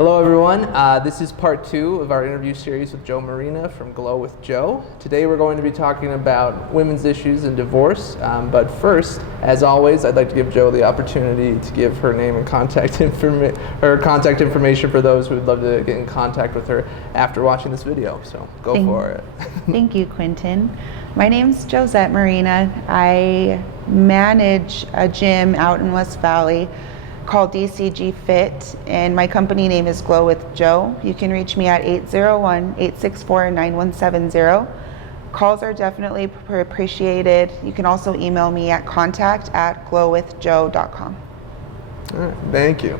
Hello everyone, this is part 2 of our interview series with Maurina from Glow with Jo. Today we're going to be talking about women's issues and divorce, but first, as always, I'd like to give Jo the opportunity to give her name and contact information for those who would love to get in contact with her after watching this video, so for it. Thank you, Quentin. My name's Josette Maurina. I manage a gym out in West Valley called DCG Fit, and my company name is Glow with Jo. You can reach me at 801-864-9170. Calls are definitely appreciated. You can also email me at contact@glowwithjo.com. All right, thank you.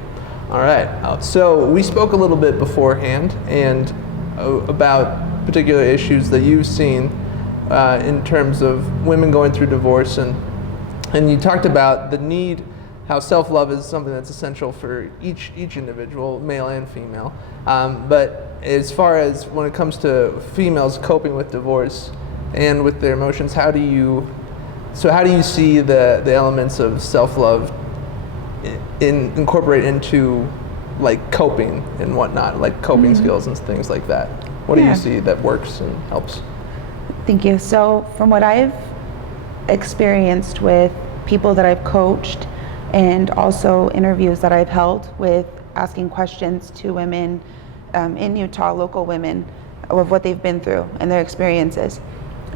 All right, so we spoke a little bit beforehand and about particular issues that you've seen in terms of women going through divorce, and you talked about the need, how self-love is something that's essential for each individual, male and female. But as far as when it comes to females coping with divorce and with their emotions, how do you see the elements of self-love incorporate into like coping and whatnot, like coping skills and things like that? What do you see that works and helps? Thank you. So from what I've experienced with people that I've coached, and also interviews that I've held with asking questions to women in Utah, local women, of what they've been through and their experiences.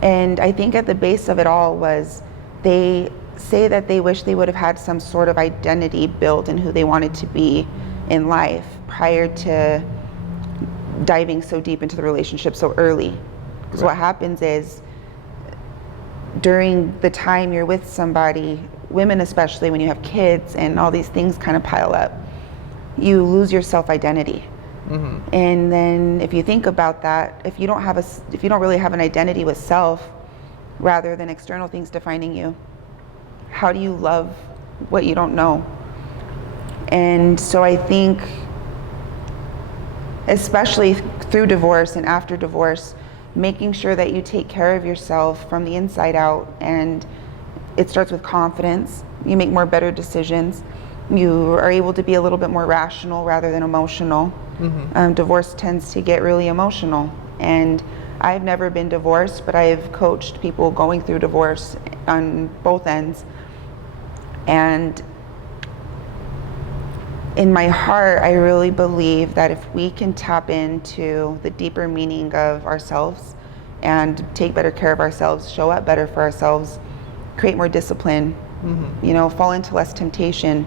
And I think at the base of it all was they say that they wish they would have had some sort of identity built in who they wanted to be in life prior to diving so deep into the relationship so early. Because what happens is during the time you're with somebody, women especially, when you have kids and all these things kind of pile up, you lose your self-identity. And then if you think about that, if you don't really have an identity with self rather than external things defining you, how do you love what you don't know? And so I think, especially through divorce and after divorce, making sure that you take care of yourself from the inside out, and it starts with confidence. You make better decisions. You are able to be a little bit more rational rather than emotional. Divorce tends to get really emotional. And I've never been divorced, but I've coached people going through divorce on both ends. And in my heart, I really believe that if we can tap into the deeper meaning of ourselves and take better care of ourselves, show up better for ourselves, create more discipline, fall into less temptation,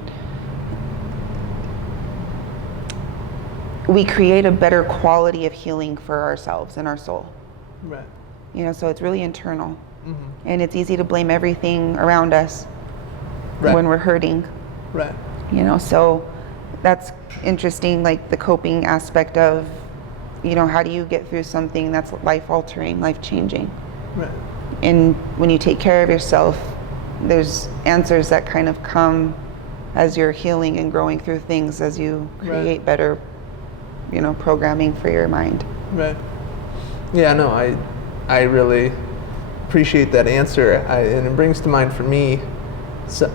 we create a better quality of healing for ourselves and our soul. Right. So it's really internal. And it's easy to blame everything around us when we're hurting. Right. So that's interesting, like the coping aspect of, how do you get through something that's life-altering, life-changing? Right. And when you take care of yourself, there's answers that kind of come as you're healing and growing through things, as you create better, programming for your mind. Right. Yeah, no, I really appreciate that answer. And it brings to mind for me, so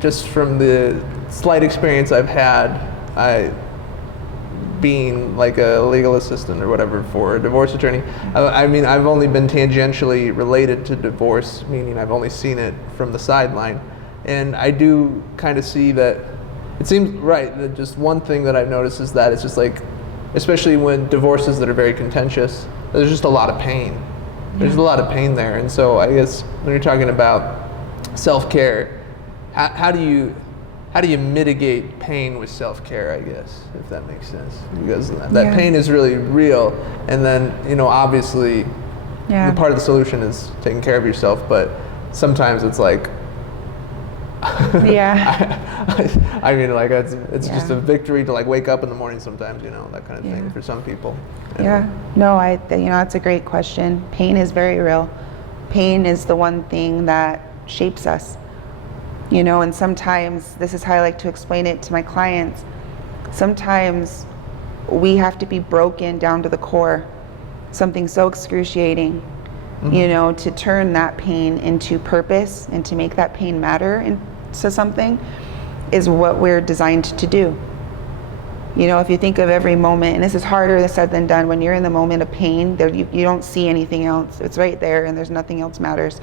just from the slight experience I've had, being like a legal assistant or whatever for a divorce attorney. I've only been tangentially related to divorce, meaning I've only seen it from the sideline. And I do kind of see that it seems that just one thing that I've noticed is that it's just like, especially when divorces that are very contentious, there's just a lot of pain. There's a lot of pain there. And so I guess when you're talking about self-care, how do you mitigate pain with self-care, I guess, if that makes sense? Because that pain is really real, and then, obviously, the part of the solution is taking care of yourself, but sometimes it's like, it's just a victory to like wake up in the morning sometimes, that kind of thing for some people. That's a great question. Pain is very real. Pain is the one thing that shapes us. And sometimes, this is how I like to explain it to my clients, sometimes we have to be broken down to the core, something so excruciating, to turn that pain into purpose and to make that pain matter into something is what we're designed to do. You know, if you think of every moment, and this is harder said than done, when you're in the moment of pain, there, you don't see anything else. It's right there, and there's nothing else matters.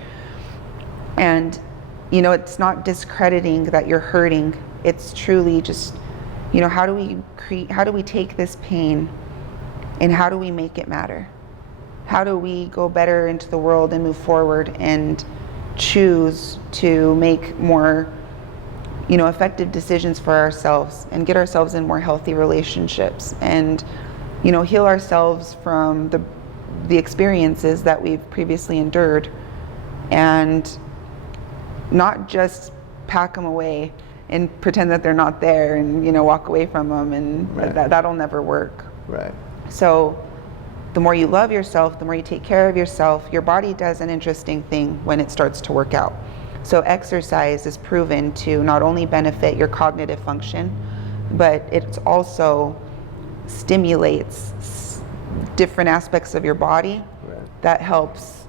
And, you know, it's not discrediting that you're hurting. It's truly just, you know, how do we take this pain and how do we make it matter? How do we go better into the world and move forward and choose to make more, you know, effective decisions for ourselves and get ourselves in more healthy relationships and, you know, heal ourselves from the experiences that we've previously endured, and not just pack them away and pretend that they're not there and, you know, walk away from them, and Right. that'll never work. Right. So the more you love yourself, the more you take care of yourself, your body does an interesting thing when it starts to work out. So exercise is proven to not only benefit your cognitive function, but it also stimulates different aspects of your body Right. that helps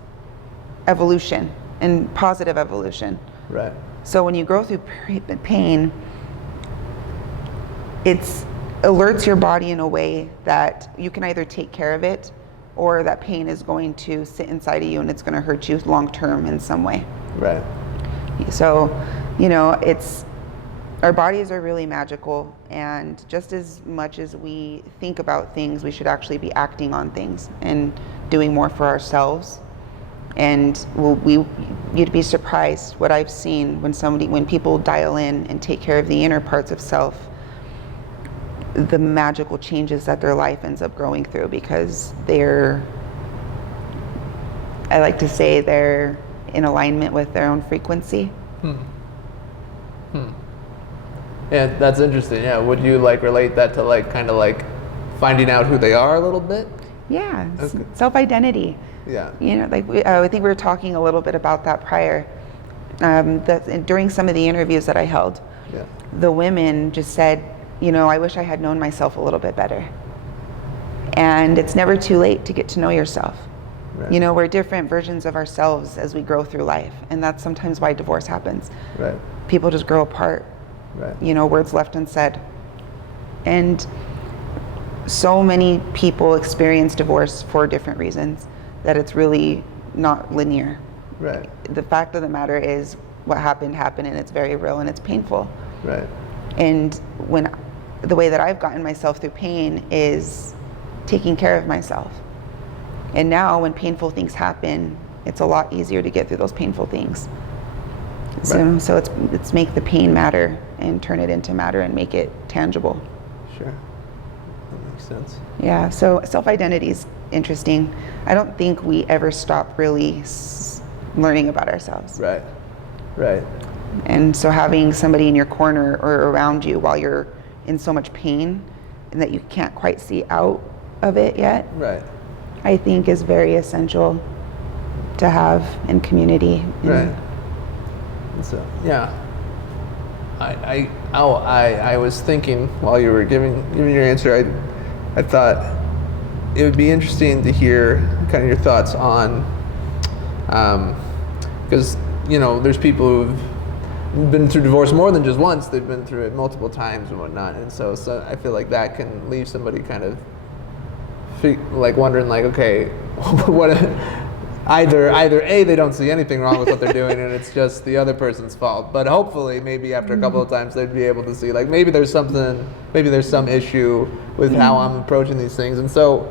evolution and positive evolution. Right. So when you go through pain, it alerts your body in a way that you can either take care of it, or that pain is going to sit inside of you and it's going to hurt you long term in some way. Right. So, you know, our bodies are really magical, and just as much as we think about things, we should actually be acting on things and doing more for ourselves. And you'd be surprised what I've seen when people dial in and take care of the inner parts of self, the magical changes that their life ends up growing through, because I like to say they're in alignment with their own frequency. Yeah, that's interesting. Yeah, would you like relate that to like kind of like finding out who they are a little bit? Yeah, Okay. self-identity. Yeah. You know, like I think we were talking a little bit about that prior. During some of the interviews that I held, Yeah. the women just said, you know, I wish I had known myself a little bit better. And it's never too late to get to know yourself. Right. You know, we're different versions of ourselves as we grow through life, and that's sometimes why divorce happens. Right. People just grow apart. Right. You know, words left unsaid. And so many people experience divorce for different reasons that it's really not linear. Right. The fact of the matter is, what happened, and it's very real and it's painful. Right. And the way that I've gotten myself through pain is taking care of myself. And now when painful things happen, it's a lot easier to get through those painful things. Right. So it's make the pain matter and turn it into matter and make it tangible. Sure. That makes sense. Yeah, so self-identity is interesting. I don't think we ever stop really learning about ourselves. Right. Right. And so having somebody in your corner or around you while you're in so much pain and that you can't quite see out of it yet, Right. I think is very essential to have in community. Right. So yeah, I was thinking while you were giving your answer, I thought it would be interesting to hear kind of your thoughts on, because you know there's people who've been through divorce more than just once; they've been through it multiple times and whatnot, and so I feel like that can leave somebody kind of like wondering, like, okay, what? Either A, they don't see anything wrong with what they're doing and it's just the other person's fault. But hopefully maybe after a couple of times they'd be able to see, like, maybe there's some issue with how I'm approaching these things. And so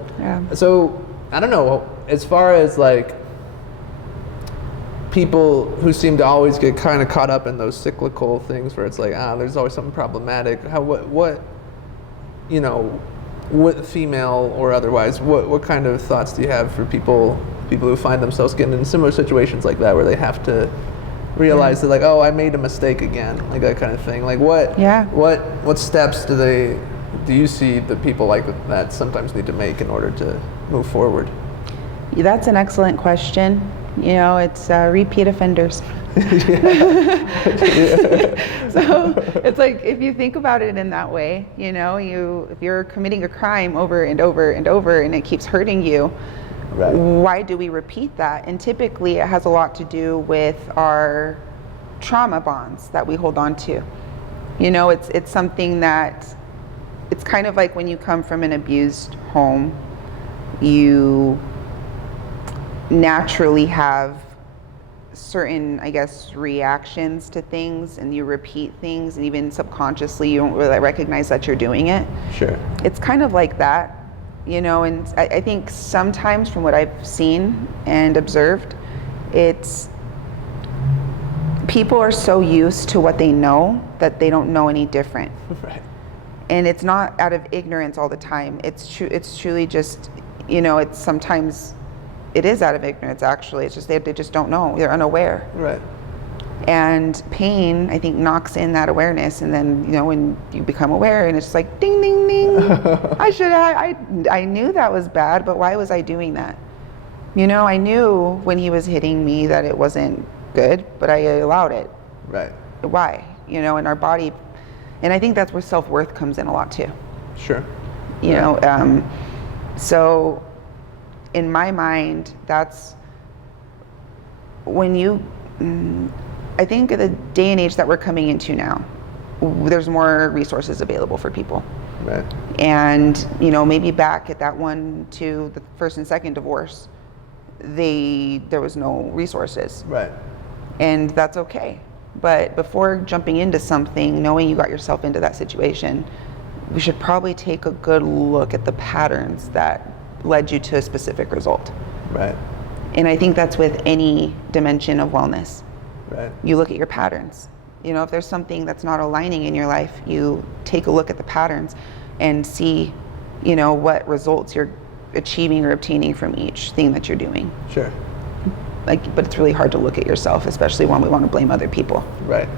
I don't know, as far as like people who seem to always get kind of caught up in those cyclical things where it's like, there's always something problematic. What female or otherwise, what kind of thoughts do you have for people who find themselves getting in similar situations like that, where they have to realize that, like, oh, I made a mistake again, like that kind of thing? Like, what steps do you see that people like that sometimes need to make in order to move forward? That's an excellent question. You know, it's repeat offenders. So it's like, if you think about it in that way, you know, if you're committing a crime over and over and over and it keeps hurting you, right. Why do we repeat that? And typically it has a lot to do with our trauma bonds that we hold on to. You know, it's something that it's kind of like when you come from an abused home, you naturally have certain, I guess, reactions to things, and you repeat things, and even subconsciously you don't really recognize that you're doing it. Sure. It's kind of like that, you know, and I think sometimes from what I've seen and observed, it's people are so used to what they know that they don't know any different. Right. And it's not out of ignorance all the time. It's truly just, you know, it's sometimes it is out of ignorance, actually. It's just they just don't know. They're unaware. Right. And pain, I think, knocks in that awareness. And then, you know, when you become aware, and it's just like, ding, ding, ding. I knew that was bad, but why was I doing that? You know, I knew when he was hitting me that it wasn't good, but I allowed it. Right. Why? You know, in our body. And I think that's where self-worth comes in a lot too. Sure. You know, so in my mind, that's when you, I think the day and age that we're coming into now, there's more resources available for people. Right. And, you know, maybe back at that one to the first and second divorce, there was no resources. Right. And that's okay. But before jumping into something, knowing you got yourself into that situation, we should probably take a good look at the patterns that led you to a specific result. Right. And I think that's with any dimension of wellness. Right. You look at your patterns. You know, if there's something that's not aligning in your life, you take a look at the patterns and see, you know, what results you're achieving or obtaining from each thing that you're doing. Sure. Like, but it's really hard to look at yourself, especially when we want to blame other people. Right.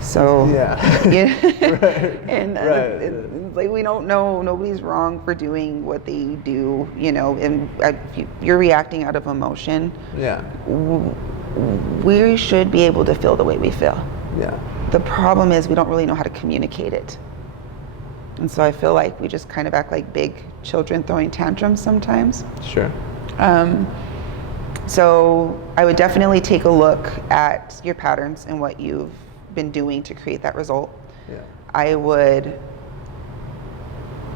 So yeah. Right. And right. Like, we don't know, nobody's wrong for doing what they do, you know, and if you're reacting out of emotion. Yeah. We should be able to feel the way we feel. Yeah. The problem is we don't really know how to communicate it. And so I feel like we just kind of act like big children throwing tantrums sometimes. Sure. So I would definitely take a look at your patterns and what you've been doing to create that result. Yeah. I would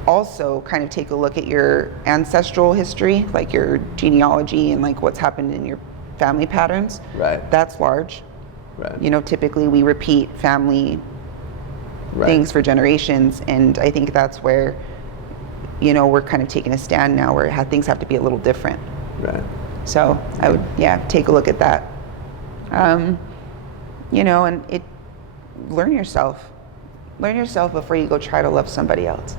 also kind of take a look at your ancestral history, like your genealogy and like what's happened in your family patterns. Right. That's large. Right. You know, typically we repeat family Right. things for generations, and I think that's where, you know, we're kind of taking a stand now where things have to be a little different. Right. So I would, take a look at that. You know, and learn yourself. Learn yourself before you go try to love somebody else.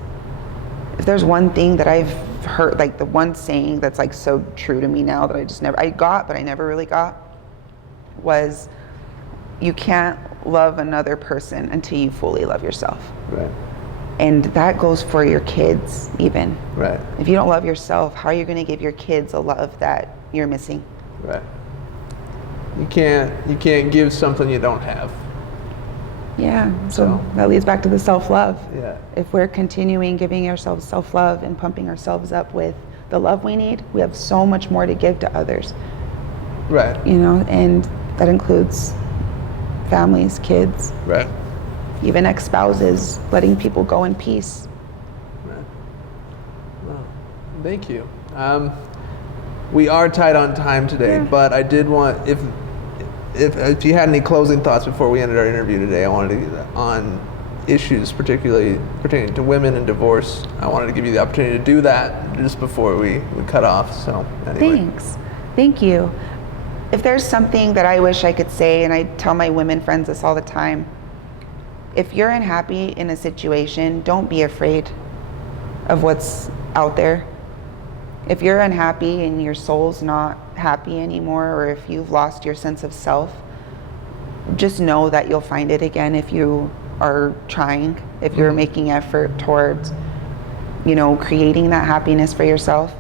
If there's one thing that I've heard, like the one saying that's like so true to me now that I got, but I never really got, was you can't love another person until you fully love yourself. Right. And that goes for your kids even. Right. If you don't love yourself, how are you going to give your kids a love that you're missing? Right. You can't give something you don't have. Yeah, so that leads back to the self-love. Yeah. If we're continuing giving ourselves self-love and pumping ourselves up with the love we need, we have so much more to give to others. Right. You know, and that includes families, kids, Right. even ex-spouses, letting people go in peace. Right. Well, thank you. We are tight on time today, but I did want, if you had any closing thoughts before we ended our interview today, I wanted to get on issues particularly pertaining to women and divorce. I wanted to give you the opportunity to do that just before we cut off. So anyway. Thanks. Thank you. If there's something that I wish I could say, and I tell my women friends this all the time, if you're unhappy in a situation, don't be afraid of what's out there. If you're unhappy and your soul's not happy anymore, or if you've lost your sense of self, just know that you'll find it again if you are trying, if you're making effort towards, you know, creating that happiness for yourself.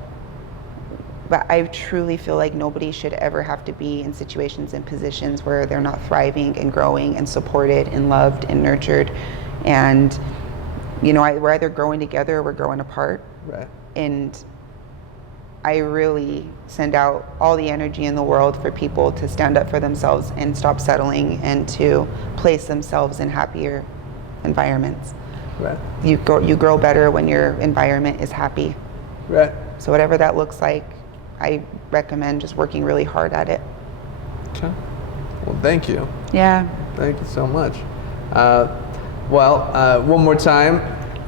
But I truly feel like nobody should ever have to be in situations and positions where they're not thriving and growing and supported and loved and nurtured. And, you know, we're either growing together or we're growing apart. Right. And I really send out all the energy in the world for people to stand up for themselves and stop settling and to place themselves in happier environments. Right. You grow better when your environment is happy. Right. So whatever that looks like, I recommend just working really hard at it. Okay. Well, thank you. Yeah. Thank you so much. One more time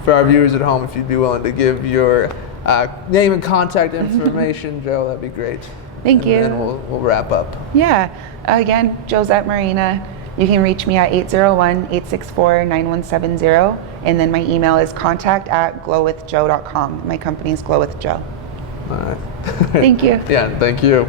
for our viewers at home, if you'd be willing to give your name and contact information, Joe, that'd be great. Thank you. And then we'll wrap up. Yeah. Again, Josette Maurina. You can reach me at 801-864-9170. And then my email is contact@glowwithjoe.com. My company is Glow with Joe. All right. Thank you. Yeah, thank you.